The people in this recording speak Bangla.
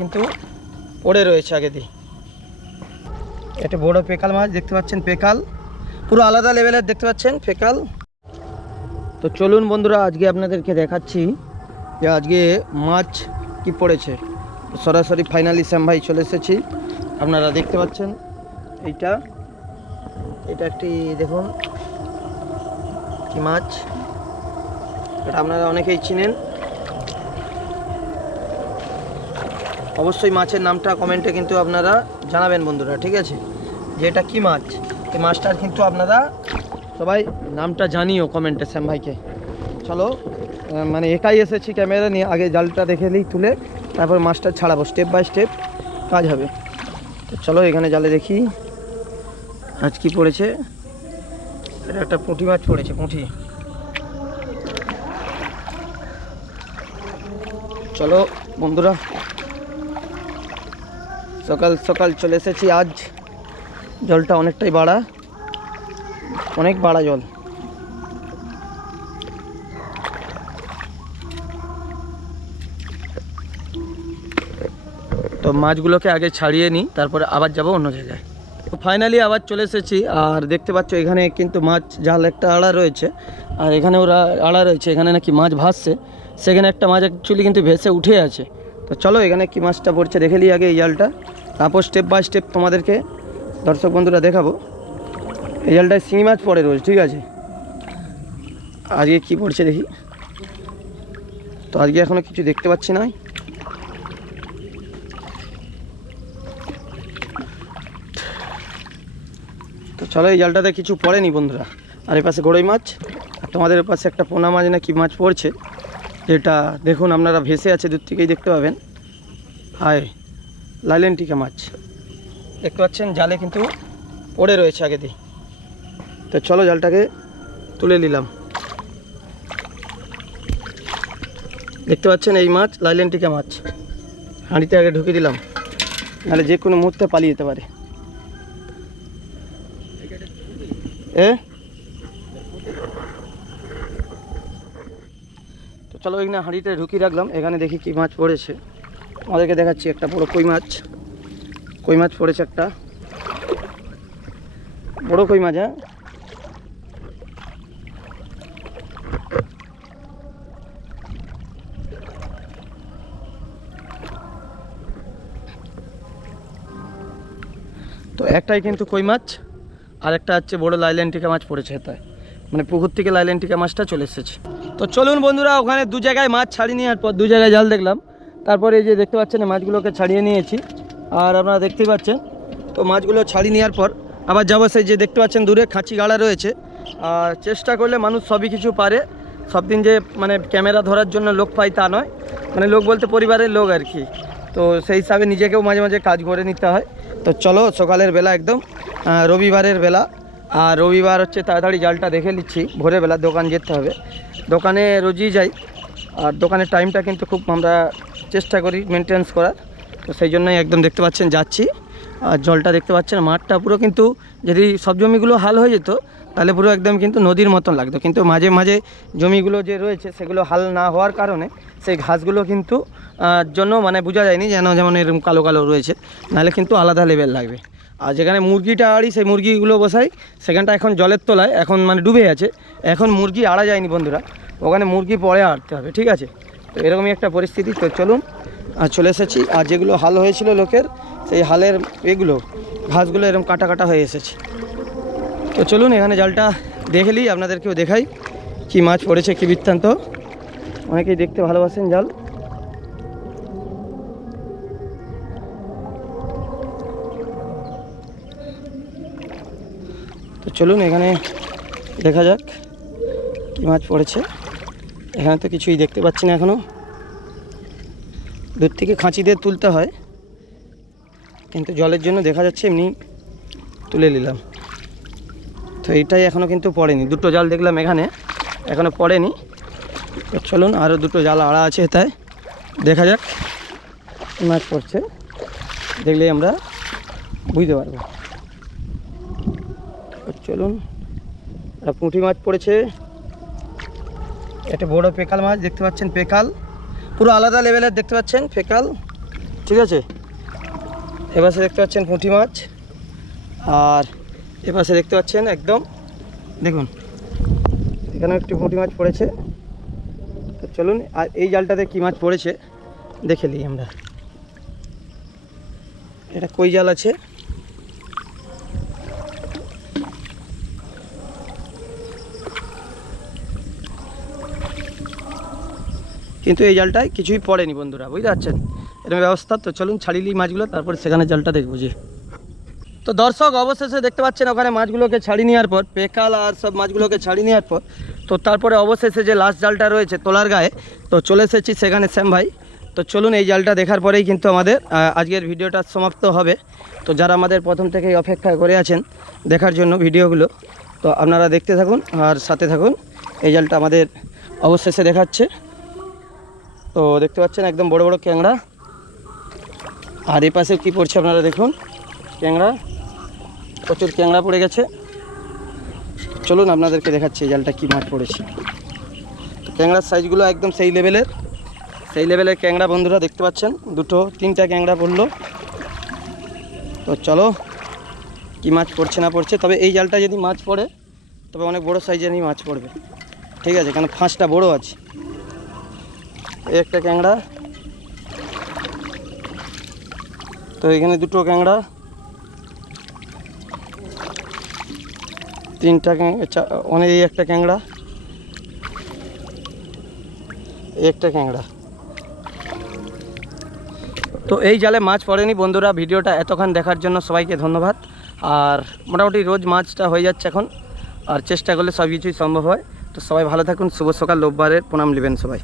কিন্তু পড়ে রয়েছে আগে দিয়ে। এটা বড় পেকাল মাছ, দেখতে পাচ্ছেন পেকাল। পুরো আলাদা লেভেলের দেখতে পাচ্ছেন পেকাল। তো চলুন বন্ধুরা, আজকে আপনাদেরকে দেখাচ্ছি যে আজকে মাছ কি পড়েছে। সরাসরি ফাইনালি শ্যাম ভাই চলে এসেছি। আপনারা দেখতে পাচ্ছেন এইটা। এটা একটি, দেখুন, কি মাছ। এটা আপনারা অনেকেই চিনেন। অবশ্যই মাছের নামটা কমেন্টে কিন্তু আপনারা জানাবেন বন্ধুরা, ঠিক আছে? যে এটা কী মাছ? এই মাছটার কিন্তু আপনারা সবাই নামটা জানিও কমেন্টে, শ্যাম ভাইকে। চলো মানে একাই এসেছি ক্যামেরা নিয়ে, আগে জালটা দেখে নিই, তুলে তারপর মাছটা ছাড়াবো স্টেপ বাই স্টেপ কাজ হবে। তো চলো, এখানে জালে দেখি। আজ কি পড়েছে? এটা একটা পুঁটি মাছ পড়েছে, পুঁটি। চলো, বন্ধুরা সকাল সকাল চলে এসেছি আজ। জলটা অনেকটাই বাড়া। অনেক বাড়া জল। তো মাছগুলোকে আগে ছাড়িয়ে নিই, তারপরে আবার যাব অন্য জায়গায়। তো ফাইনালি আবার চলে এসেছি, আর দেখতে পাচ্ছ এখানে কিন্তু মাছ জাল একটা আড়া রয়েছে। আর এখানে ওরা আড়া রয়েছে, এখানে নাকি মাছ ভাসছে। সেখানে একটা মাছ অ্যাকচুয়ালি কিন্তু ভেসে উঠে আছে। তো চলো এখানে কি মাছটা পড়ছে দেখে নিই আগে এই জালটা। তারপর স্টেপ বাই স্টেপ তোমাদেরকে দর্শক বন্ধুরা দেখাবো। এই জালটায় শিঙি মাছ পড়ে রোজ, ঠিক আছে? আজকে কি পড়ছে দেখি? তো আজকে এখনও কিছু দেখতে পাচ্ছি না তো চলো এই জালটাতে কিছু পড়েনি বন্ধুরা। আর এই পাশে গড়ই মাছ, আর তোমাদের পাশে একটা পোনা মাছ না কি মাছ পড়ছে, যেটা দেখুন আপনারা ভেসে আছে, দূর থেকেই দেখতে পাবেন। হায়। লাইলেন টিকা মাছ। দেখতে পাচ্ছেন, জালে কিন্তু পড়ে রয়েছে আগে দিয়ে। তো চলো জালটাকে তুলে নিলাম। দেখতে পাচ্ছেন এই মাছ, লাইলেন টিকা মাছ। হাঁড়িতে আগে ঢুকে দিলাম। নাহলে যে কোনো মুহূর্তে পালিয়ে যেতে পারে। এ? তো চলো এখানে হাঁড়িতে ঢুকিয়ে রাখলাম। এখানে দেখি কি মাছ পড়েছে। আমাদেরকে দেখাচ্ছি একটা বড় কই মাছ। কই মাছ পড়েছে একটা। বড় কই মাছ হ্যাঁ? তো একটাই কিন্তু কই মাছ, আর একটা হচ্ছে বড় লাইলেন টিকা মাছ পড়েছে তাই মানে পুকুর থেকে লাইলেন টিকা মাছটা চলে এসেছে। তো চলুন বন্ধুরা, ওখানে দু জায়গায় মাছ ছাড়িয়ে আর দু জায়গায় জাল দেখলাম। তারপরে এই যে দেখতে পাচ্ছেন মাছগুলোকে ছাড়িয়ে নিয়েছি। আর আপনারা দেখতেই পাচ্ছেন, তো মাছগুলো ছাড়িয়ে নেওয়ার পর আবার যাব সেই যে দেখতে পাচ্ছেন, দূরে খাঁচি গাড়া রয়েছে। আর চেষ্টা করলে মানুষ সবই কিছু পারে। সব দিন যে মানে ক্যামেরা ধরার জন্য লোক পাই তা নয়। মানে লোক বলতে পরিবারের লোক আর কি। তো সেই হিসাবে নিজেকেও মাঝে মাঝে কাজ করে নিতে হয়। তো চলো, সকালের বেলা একদম রবিবারের বেলা। আর রবিবার হচ্ছে তাড়াতাড়ি জালটা দেখে নিচ্ছি। ভোরবেলা দোকান যেতে হবে। দোকানে রোজই যাই। আর দোকানের টাইমটা কিন্তু খুব আমরা চেষ্টা করি মেনটেন্স করার। তো সেই জন্যই একদম দেখতে পাচ্ছেন, যাচ্ছি। আর জলটা দেখতে পাচ্ছেন, মাঠটা পুরো কিন্তু যদি সব জমিগুলো হাল হয়ে যেত, তাহলে পুরো একদম কিন্তু নদীর মতন লাগতো। কিন্তু মাঝে মাঝে জমিগুলো যে রয়েছে, সেগুলো হাল না হওয়ার কারণে সেই ঘাসগুলো কিন্তু জন্য মানে বোঝা যায়নি যেন যেমন এরকম কালো কালো রয়েছে। নাহলে কিন্তু আলাদা লেভেল লাগবে। আর যেখানে মুরগিটা আড়ি, সেই মুরগিগুলো বসাই, সেখানটা এখন জলের তলায়, এখন মানে ডুবে আছে। এখন মুরগি আড়া যায়নি বন্ধুরা, ওখানে মুরগি পরে আড়তে হবে, ঠিক আছে? তো এরকমই একটা পরিস্থিতি। তো চলুন আর চলে এসেছি। আর যেগুলো হাল হয়েছিল লোকের, সেই হালের এগুলো, ঘাসগুলো এরকম কাটা কাটা হয়ে এসেছে। তো চলুন, এখানে জালটা দেখে নিই, আপনাদেরকেও দেখাই কি মাছ পড়েছে, কি বৃত্তান্ত। অনেকেই দেখতে ভালোবাসেন জাল। তো চলুন, এখানে দেখা যাক কি মাছ পড়েছে। এখানে তো কিছুই দেখতে পাচ্ছি না এখনও। দূর থেকে খাঁচি দিয়ে তুলতে হয়। কিন্তু জলের জন্য দেখা যাচ্ছে এমনি তুলে নিলাম। তো এইটাই এখনও কিন্তু পড়েনি। দুটো জাল দেখলাম এখানে এখনও পড়েনি। তো চলুন আরও দুটো জাল আড়া আছে তাই। দেখা যাক, মাছ পড়ছে। দেখলেই আমরা বুঝতে পারব। চলুন পুঁটি মাছ পড়েছে। একটা বড় পেকাল মাছ, দেখতে পাচ্ছেন পেকাল। পুরো আলাদা লেভেলের দেখতে পাচ্ছেন, ফেকাল। ঠিক আছে? এপাশে দেখতে পাচ্ছেন পুঁটি মাছ। আর এপাশে দেখতে পাচ্ছেন একদম, দেখুন এখানেও একটি পুঁটি মাছ পড়েছে। তো চলুন, আর এই জালটাতে কী মাছ পড়েছে, দেখে নিই আমরা। এটা কই জাল আছে? কিন্তু এই জালটায় কিছুই পড়েনি বন্ধুরা, বুঝতে পারছেন? এরকম ব্যবস্থা, তো চলুন ছাড়িলি মাছগুলো, তারপরে সেখানে জালটা দেখব যে। তো দর্শক, অবশেষে দেখতে পাচ্ছেন ওখানে মাছগুলোকে ছাড়িয়ে নেওয়ার পর পেকাল আর সব মাছগুলোকে ছাড়িয়ে নেওয়ার পর, তো তারপরে অবশেষে যে লাস্ট জালটা রয়েছে তোলার গায়ে, তো চলে এসেছি সেখানে শ্যাম ভাই। তো চলুন এই জালটা দেখার পরেই কিন্তু আমাদের আজকের ভিডিওটা সমাপ্ত হবে। তো যারা আমাদের প্রথম থেকেই অপেক্ষা করে আছেন দেখার জন্য ভিডিওগুলো, তো আপনারা দেখতে থাকুন আর সাথে থাকুন। এই জালটা আমাদের অবশেষে দেখাচ্ছে। তো দেখতে পাচ্ছেন একদম বড় বড় ক্যাংড়া। আর এই পাশে কী পড়ছে আপনারা দেখুন, ক্যাংড়া, প্রচুর ক্যাংড়া পড়ে গেছে। চলুন আপনাদেরকে দেখাচ্ছি জালটা কী মাছ পড়েছে। ক্যাংড়ার সাইজগুলো একদম সেই লেভেলের সেই লেভেলের ক্যাংড়া বন্ধুরা দেখতে পাচ্ছেন, দুটো, তিনটা ক্যাংড়া পড়ল। তো চলো, কী মাছ পড়ছে না পড়ছে, তবে এই জালটা যদি মাছ পড়ে, তবে অনেক বড় সাইজেরই মাছ পড়বে। ঠিক আছে কারণ ফাঁসটা বড় আছে। একটা ক্যাংড়া। তো এখানে দুটো ক্যাংড়া। তিনটা অনেক এই একটা ক্যাংড়া। একটা ক্যাংড়া। তো এই জালে মাছ পড়েনি বন্ধুরা, ভিডিওটা এতক্ষণ দেখার জন্য সবাইকে ধন্যবাদ। আর মোটামুটি রোজ মাছটা হয়ে যাচ্ছে এখন, আর চেষ্টা করলে সব কিছুই সম্ভব হয়। তো সবাই ভালো থাকুন, শুভ সকাল, রোববারের প্রণাম নেবেন সবাই।